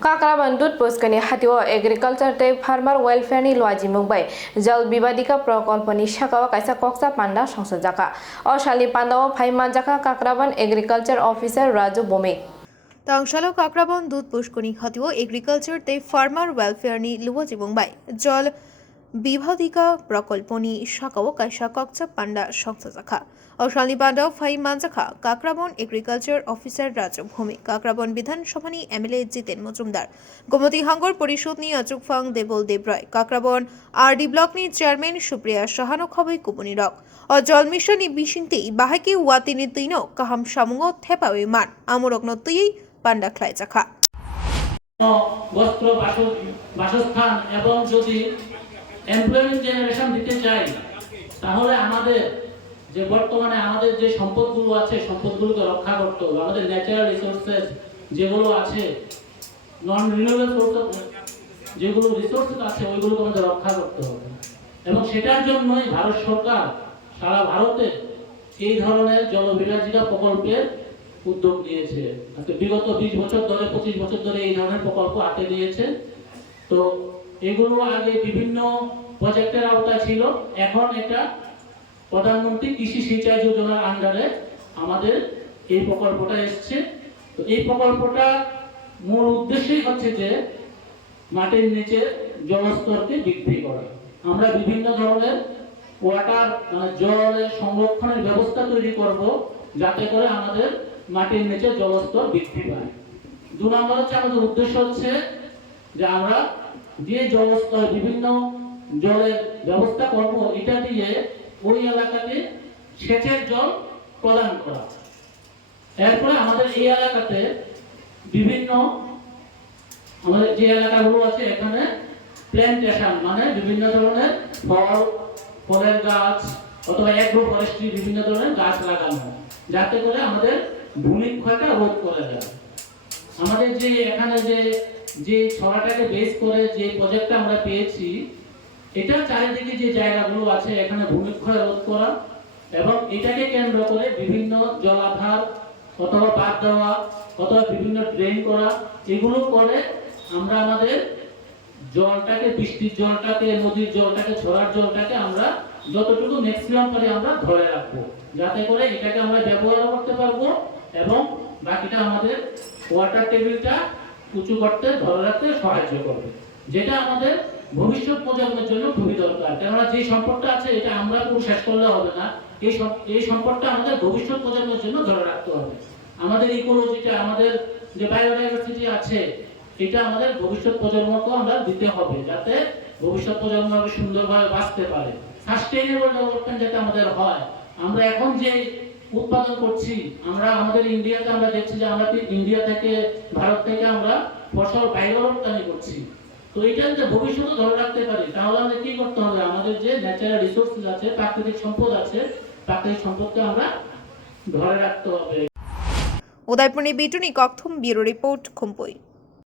Kakraban Dut Puskani Hatiwa Agriculture Tech Farmer Welfare ni Lwaji Mumbai Jal Bibadika Prokolpani Shakawa Kaisa Koksa Panda Songsajaka Oshali Pandawa Phaiman Jaka Kakraban Agriculture Officer Raju Bomik Tangshalo Kakraban Dut Puskani Hatiwa Agriculture Tech Farmer Welfare ni Lwaji Mumbai Jal Bibadika Prokolpani Shakawa Kaisa Koksa Panda Songsajaka Oshali Pandawa Phaiman Jaka Kakraban Agriculture Officer Raju Bomik Kakraban Bidhan Sabhani MLA Jiten Mujumdar Gomti হাঙ্গর পরিষদ নি অচুক ফাং দেবল Debray Kakraban RD block নি chairman Supriya সাহানো খবই কুপনি rock ও জল mission নি বিশিন্তি বাহাকি ওয়াতিনি তিনো কাহাম সামুঙ্গ থেপাওই মান আমরক নতুই পান্ডা খ্লাই চাখা বস্ত্র বাসস্থান এবং যদি এমপ্লয়মেন্ট জেনারেশন দিতে চাই তাহলে আমাদের যে বর্তমানে আমাদের যে সম্পদগুলো আছে সম্পদগুলোকে রক্ষা করতে হবে আমাদের ন্যাচারাল রিসোর্সেস যেগুলো আছে নন রিনিউয়েবল সোর্স যেগুলো রিসোর্স আছে ওইগুলোকে আমাদের রক্ষা করতে হবে এবং সেটার জন্যই ভারত সরকার সারা ভারতে এই ধরনের জলবিভাজিকা প্রকল্পের উদ্যোগ নিয়েছে আজকে বিগত 20 বছর ধরে 25 বছর ধরে এই ধরনের প্রকল্প হাতে নিয়েছে তো এগুলো আগে বিভিন্ন প্রজেক্টের আওতায় ছিল এখন এটা প্রধানমন্ত্রী কৃষি সিঞ্চাই যোজনার আন্ডারে আমাদের এই প্রকল্পটা এসেছে তো এই প্রকল্পটা মূল উদ্দেশ্যই হচ্ছে যে মাটির নিচে জলস্তরকে বৃদ্ধি করা আমরা বিভিন্ন ধরনের ওয়াটার জলের সংরক্ষণের ব্যবস্থা তৈরি করব যাতে করে আমাদের মাটির নিচে জলস্তর বৃদ্ধি পায় 2 নম্বর হচ্ছে আমাদের উদ্দেশ্য হচ্ছে যে আমরা যে জলস্তর বিভিন্ন জলের ব্যবস্থা করব এটা দিয়ে ওই এলাকাতে সেচের জল প্রদান করা এরপরে আমাদের এই এলাকাতে বিভিন্ন আমাদের যে এলাকাগুলো আছে এখানে প্ল্যান্টেশন মানে বিভিন্ন ধরনের ফলের গাছ অথবা এগ্রো ফরেস্ট্রি বিভিন্ন ধরনের গাছ লাগানো যাতে করে আমাদের ভূমিক্ষয়টা রোধ করা যায় আমাদের যে এখানে যে ছড়াটাকে বেস করে যে প্রজেক্টটা আমরা পেয়েছি এটা চারিদিকে যে জায়গাগুলো আছে এখানে ভূমিক্ষয় রোধ করা এবং এটাকে কেন্দ্র করে বিভিন্ন জলাধার অথবা বাঁধ দেওয়া অথবা বিভিন্ন ড্রেন করা এগুলো করে আমরা আমাদের জলটাকে বৃষ্টির জলটাকে নদীর জলটাকে ছড়ার জলটাকে আমরা যতটুকু ম্যাক্সিমাম পারি আমরা ধরে রাখবো যাতে করে এটাকে আমরা ব্যবহার করতে পারবো এবং বাকিটা আমাদের ওয়াটার টেবিলটা উঁচু করতে ধরে রাখতে সাহায্য করবে যেটা আমাদের ভবিষ্যৎ প্রজন্মের জন্য খুবই দরকার কেননা যে সম্পদটা আছে এটা আমরা পুরো শেষ করলে হবে না এই সম্পদটা আমাদের ভবিষ্যৎ প্রজন্মের জন্য ধরে রাখতে হবে আমাদের ইকোলজিটা আমাদের যে বায়োডাইভার্সিটি আছে এটা আমাদের ভবিষ্যৎ প্রজন্মকে আমরা দিতে হবে যাতে ভবিষ্যৎ প্রজন্ম সুন্দরভাবে বাঁচতে পারে সাস্টেইনেবল ডেভেলপমেন্ট যাতে আমাদের হয় আমরা এখন যে উৎপাদন করছি আমরা আমাদের ইন্ডিয়াতে আমরা দেখছি যে আমরা ইন্ডিয়া থেকে ভারত থেকে আমরা ফসল বাইরে রপ্তানি করছি তো এটা যদি ভবিষ্যতে ধরে রাখতে পারি তাহলে আমাদের কি করতে হবে আমাদের যে ন্যাচারাল রিসোর্সেস আছে প্রাকৃতিক সম্পদ আছে প্রাকৃতিক সম্পদকে আমরা ধরে রাখতে হবে উদয়পুরে বিটুনি ককথম ব্যুরো রিপোর্ট খুমপুই।